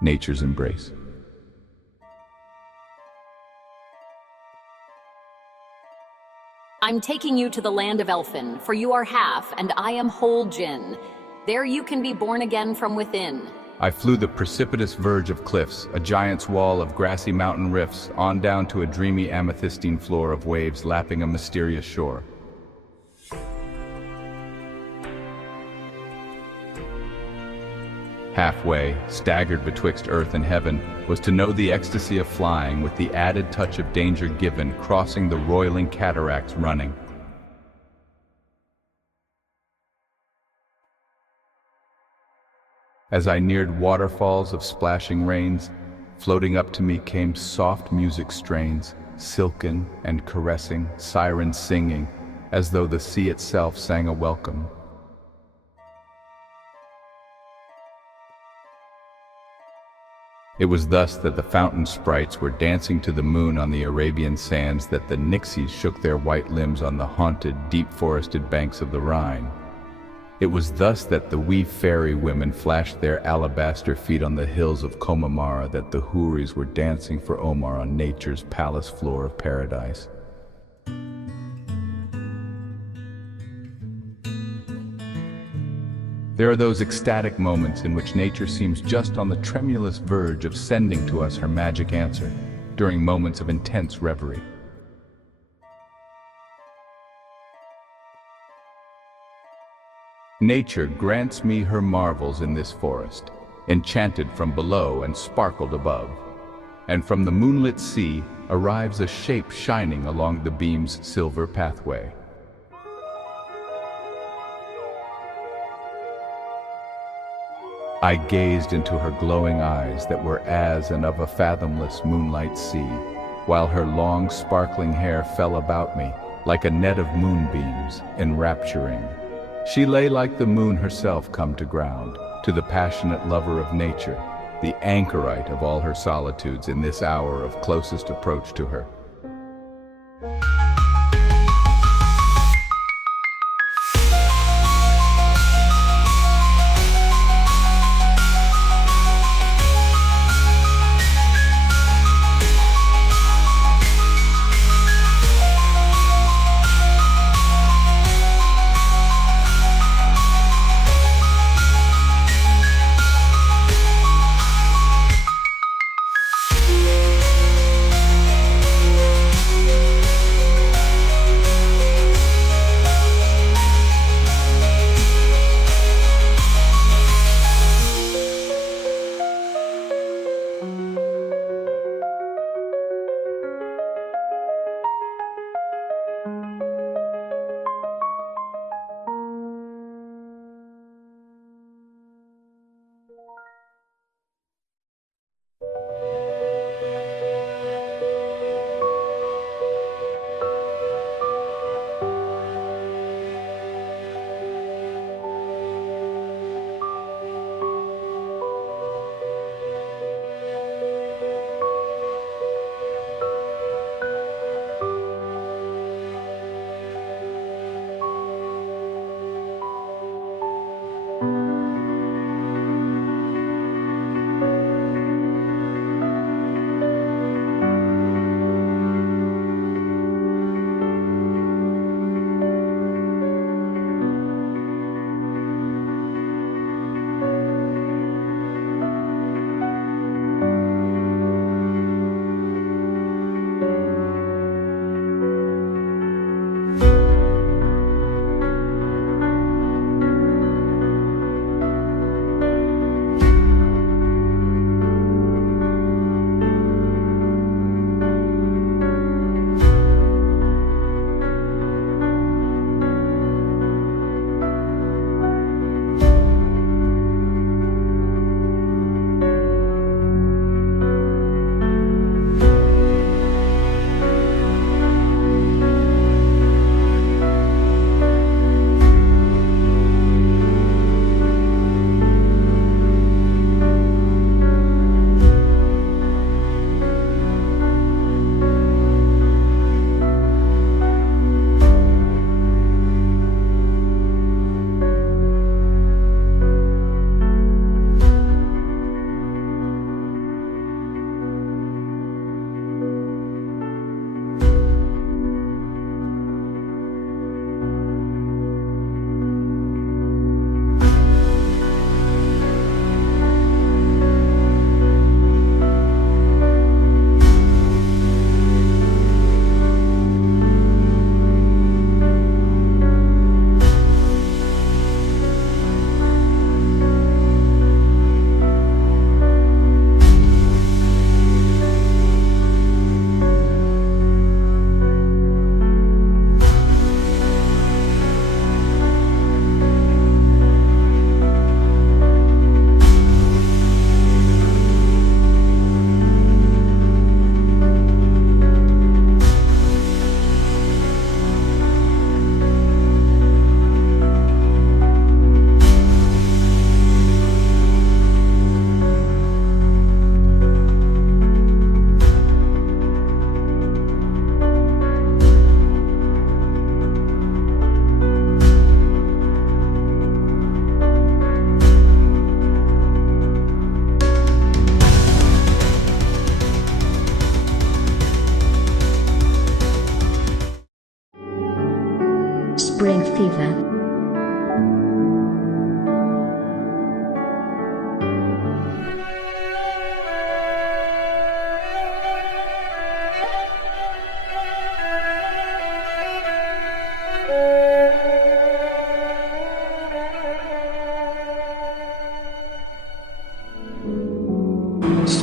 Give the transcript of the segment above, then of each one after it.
nature's embrace. I'm taking you to the land of Elfin, for you are half, and I am whole Djinn. There you can be born again from within. I flew the precipitous verge of cliffs, a giant's wall of grassy mountain rifts, on down to a dreamy amethystine floor of waves lapping a mysterious shore. Halfway, staggered betwixt earth and heaven, was to know the ecstasy of flying with the added touch of danger given, crossing the roiling cataracts running. As I neared waterfalls of splashing rains, floating up to me came soft music strains, silken and caressing, sirens singing, as though the sea itself sang a welcome. It was thus that the fountain sprites were dancing to the moon on the Arabian sands, that the nixies shook their white limbs on the haunted, deep-forested banks of the Rhine. It was thus that the wee fairy women flashed their alabaster feet on the hills of Comamara, that the houris were dancing for Omar on nature's palace floor of paradise. There are those ecstatic moments in which nature seems just on the tremulous verge of sending to us her magic answer, during moments of intense reverie. Nature grants me her marvels in this forest, enchanted from below and sparkled above. And from the moonlit sea arrives a shape shining along the beam's silver pathway. I gazed into her glowing eyes that were as and of a fathomless moonlight sea, while her long sparkling hair fell about me like a net of moonbeams, enrapturing. She lay like the moon herself come to ground, to the passionate lover of nature, the anchorite of all her solitudes in this hour of closest approach to her.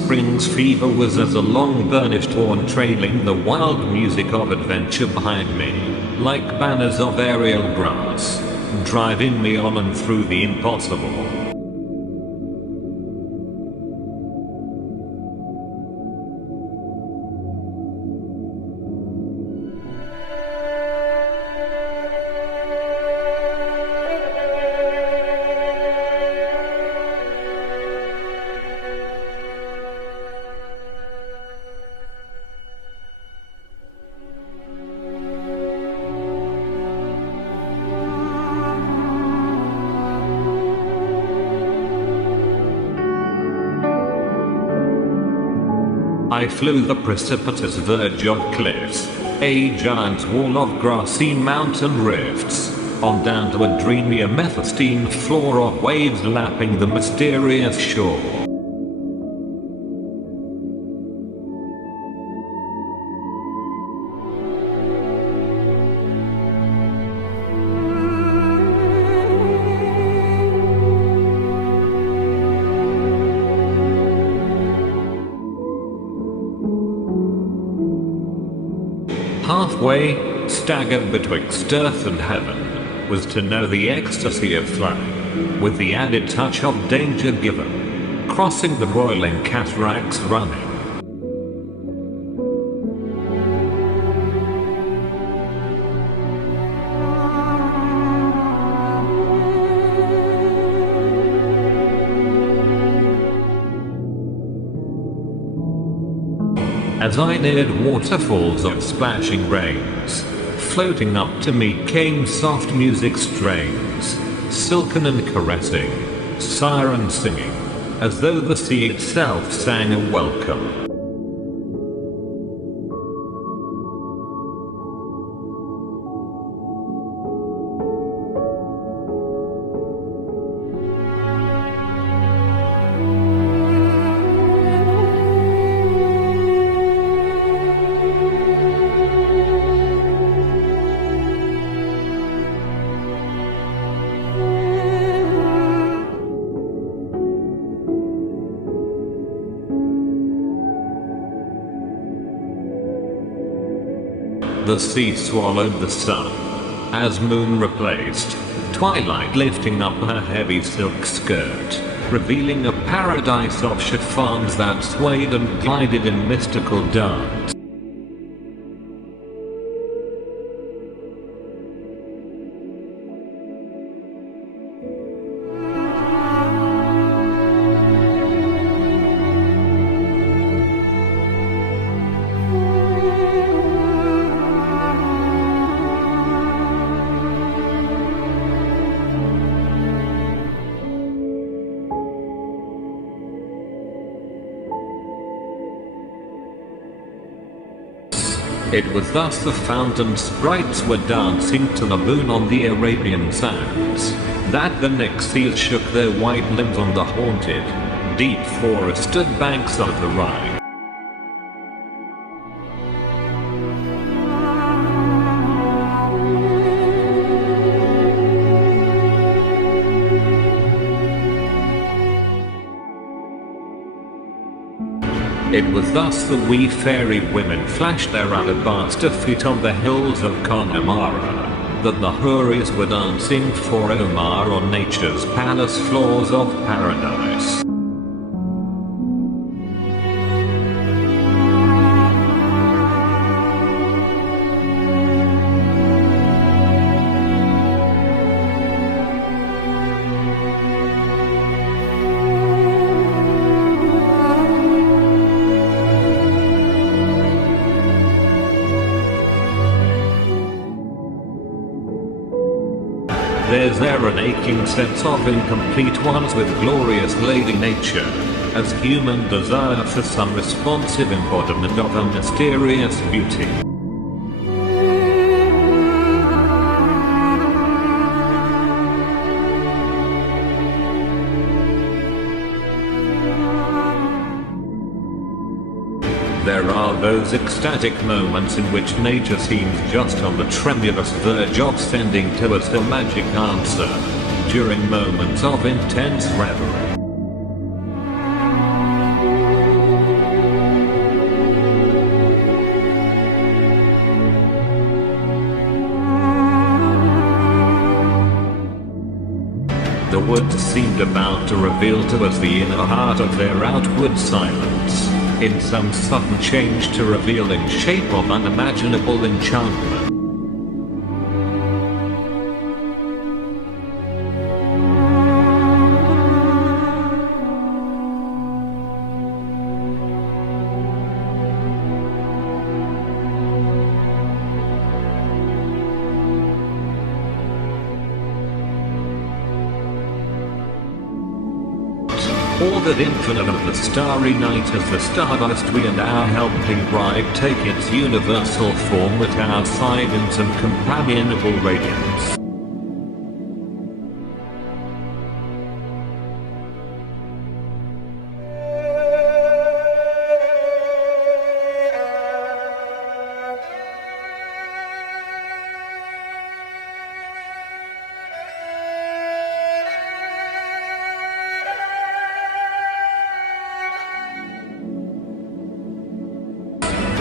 spring's fever was as a long burnished horn trailing the wild music of adventure behind me, like banners of aerial brass, driving me on and through the impossible. I flew the precipitous verge of cliffs, a giant wall of grassy mountain rifts, on down to a dreamy amethystine floor of waves lapping the mysterious shore. Halfway, staggered betwixt earth and heaven, was to know the ecstasy of flying, with the added touch of danger given, crossing the roiling cataracts running. As I neared waterfalls of splashing rains, floating up to me came soft music strains, silken and caressing, siren singing, as though the sea itself sang a welcome. The sea swallowed the sun, as moon replaced, twilight lifting up her heavy silk skirt, revealing a paradise of chiffons that swayed and glided in mystical dance. It was thus the fountain sprites were dancing to the moon on the Arabian sands, that the Nixies shook their white limbs on the haunted, deep forested banks of the Rhine. It was thus the wee fairy women flashed their alabaster feet on the hills of Connemara, that the Houris were dancing for Omar on nature's palace floors of paradise. There's there an aching sense of incomplete ones with glorious lady nature, as human desire for some responsive embodiment of a mysterious beauty. There are those ecstatic moments in which nature seems just on the tremulous verge of sending to us a magic answer, during moments of intense reverie. The woods seemed about to reveal to us the inner heart of their outward silence, in some sudden change to revealing shape of unimaginable enchantment. Ordered infinite of the starry night as the stardust we and our helping bride take its universal form at our side in some companionable radiance.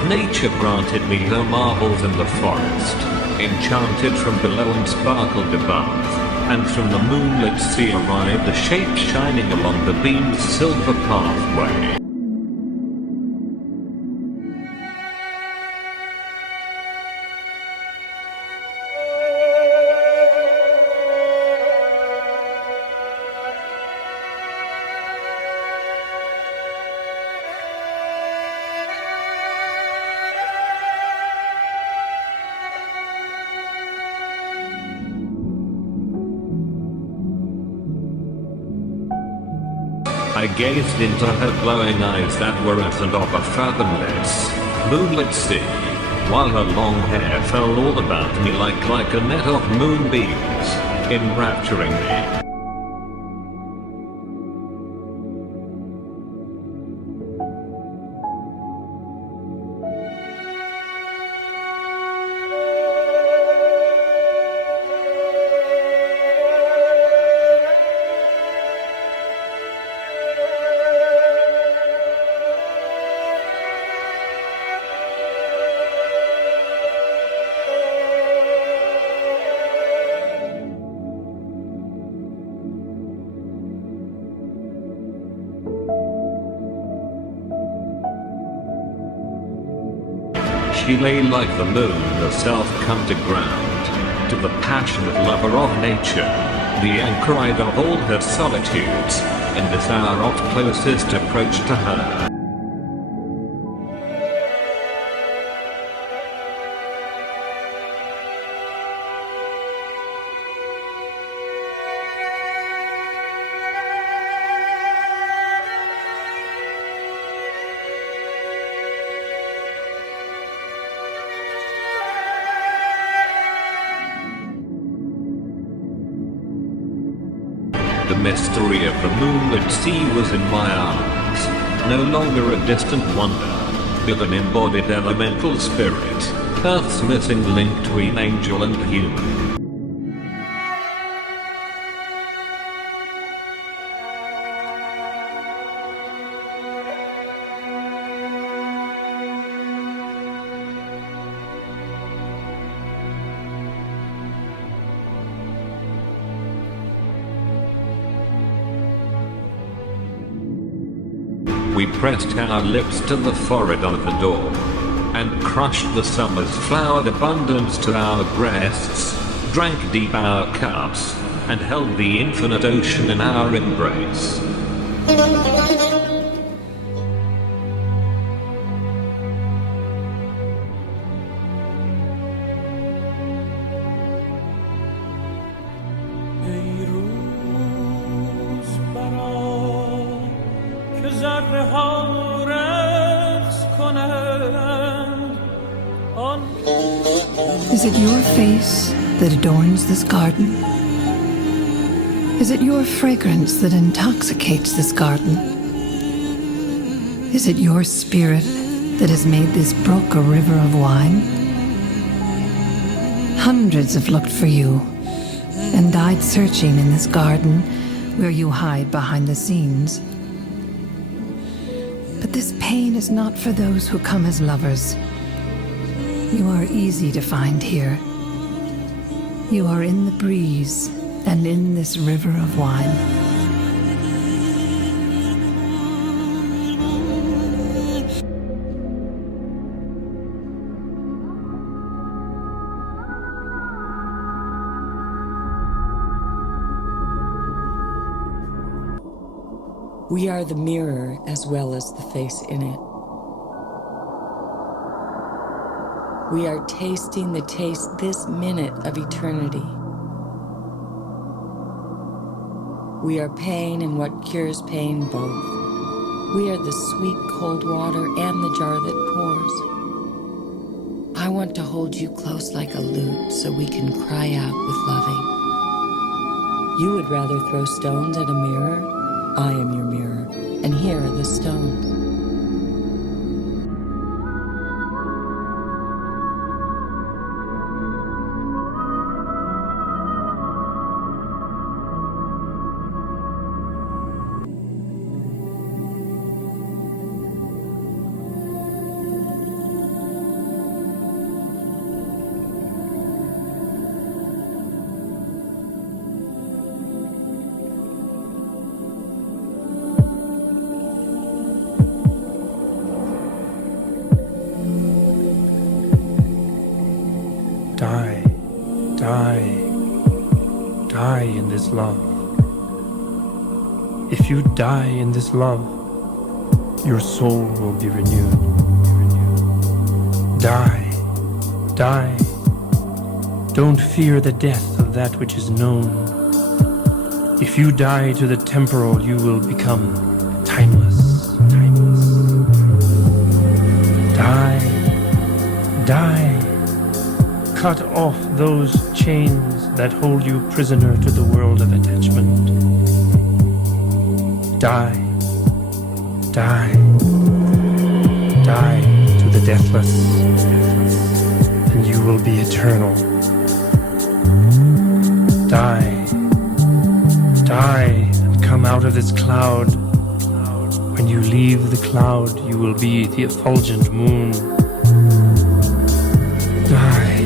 Nature granted me her marvels in the forest, enchanted from below and sparkled above, and from the moonlit sea arrived a shape shining along the beam's silver pathway. I gazed into her glowing eyes that were as and of a fathomless, moonlit sea, while her long hair fell all about me like a net of moonbeams, enrapturing me. She lay like the moon herself come to ground, to the passionate lover of nature, the anchorite of all her solitudes, in this hour of closest approach to her. The mystery of the moonlit sea was in my arms, no longer a distant wonder, but an embodied elemental spirit, Earth's missing link between angel and human. We pressed our lips to the forehead of the door, and crushed the summer's flowered abundance to our breasts, drank deep our cups, and held the infinite ocean in our embrace. Is it your face that adorns this garden? Is it your fragrance that intoxicates this garden? Is it your spirit that has made this brook a river of wine? Hundreds have looked for you and died searching in this garden where you hide behind the scenes. But this pain is not for those who come as lovers. You are easy to find here. You are in the breeze and in this river of wine. We are the mirror as well as the face in it. We are tasting the taste this minute of eternity. We are pain and what cures pain both. We are the sweet cold water and the jar that pours. I want to hold you close like a lute so we can cry out with loving. You would rather throw stones at a mirror? I am your mirror, and here are the stones. Die, die, die in this love. If you die in this love, your soul will be renewed. Die, die. Don't fear the death of that which is known. If you die to the temporal, you will become timeless. Die, die. Cut off those chains that hold you prisoner to the world of attachment. Die, die, die to the deathless, and you will be eternal. Die, die, and come out of this cloud. When you leave the cloud, you will be the effulgent moon. Die,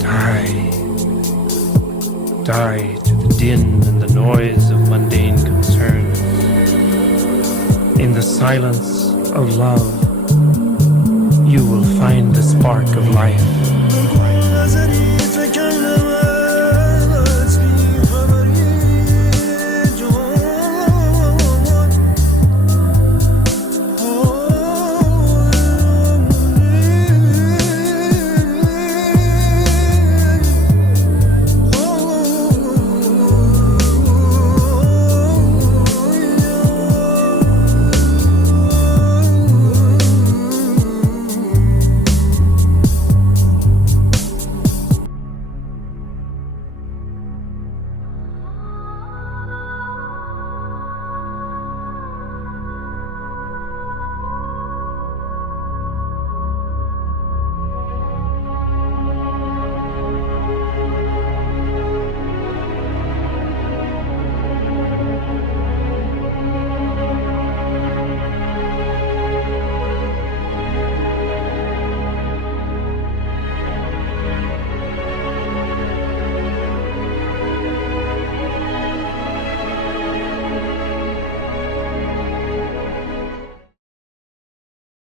die, die to the din and the noise of mundane concerns. In the silence of love, you will find the spark of life.